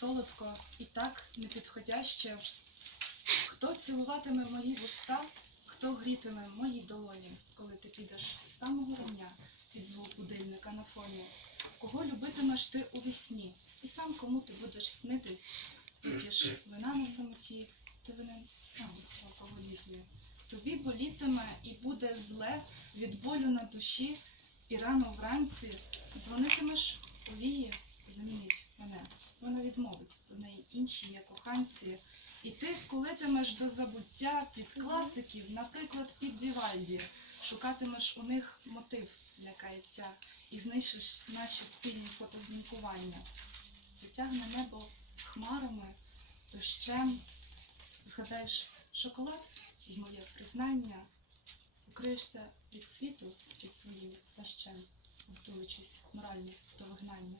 солодко і так непідходяще. Хто цілуватиме мої вуста, хто грітиме мої долоні, коли ти підеш з самого рання під звук будильника на фоні? Кого любитимеш ти у вісні, і сам кому ти будеш снитись, вип'єш вина на самоті, ти винен сам в алкоголізмі. Тобі болітиме і буде зле від болю на душі, і рано вранці коханці. І ти скулитимеш до забуття під класиків, наприклад, під Вівальді. Шукатимеш у них мотив для каяття і знищиш наші спільні фотознімкування. Затягне небо хмарами, дощем. Згадаєш шоколад і моє признання. Укриєшся від світу під своїм плащем, готуючись морально до вигнання.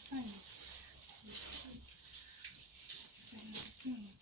Останнє. Сильно затримати.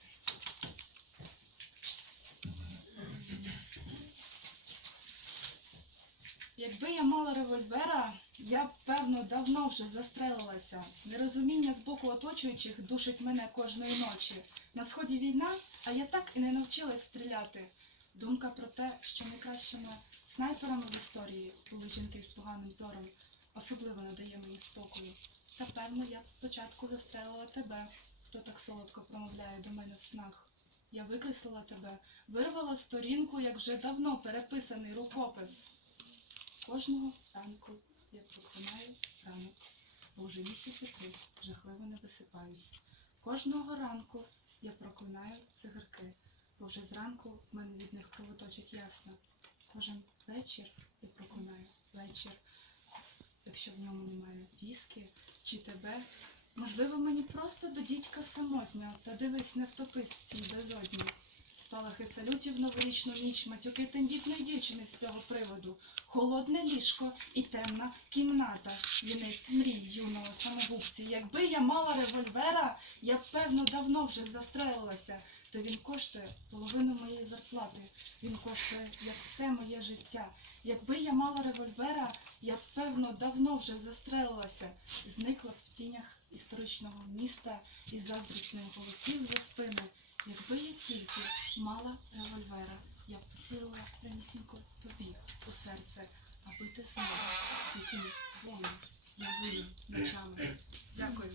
Якби я мала револьвера, я б, певно, давно вже застрелилася. Нерозуміння з боку оточуючих душить мене кожної ночі. На сході війна, а я так і не навчилась стріляти. Думка про те, що найкращими снайперами в історії були жінки з поганим зором, особливо не дає мені спокою. Та певно, я б спочатку застрелила тебе, хто так солодко промовляє до мене в снах. Я викреслила тебе, вирвала сторінку, як вже давно переписаний рукопис. Кожного ранку я проклинаю ранок, бо вже місяці три жахливо не висипаюсь. Кожного ранку я проклинаю цигарки, бо вже зранку в мене від них кровоточить ясно. Кожен вечір я проклинаю вечір, якщо в ньому немає віскі чи тебе. Можливо, мені просто до дідька самотньо, та дивись, не втопись в цій безодні. Спалахи салютів новорічну ніч, матюки тендітної дівчини з цього приводу, холодне ліжко і темна кімната, вінець мрій юного самогубці. Якби я мала револьвера, я б певно давно вже застрелилася. Та він коштує половину моєї зарплати. Він коштує як все моє життя. Якби я мала револьвера, я б певно давно вже застрелилася, зникла б в тінях історичного міста із заздрісних голосів за спини. Якби я тільки мала револьвера, я б поцілила прямісінько тобі у серце, аби ти сама з яким болем я вию ночами. Дякую.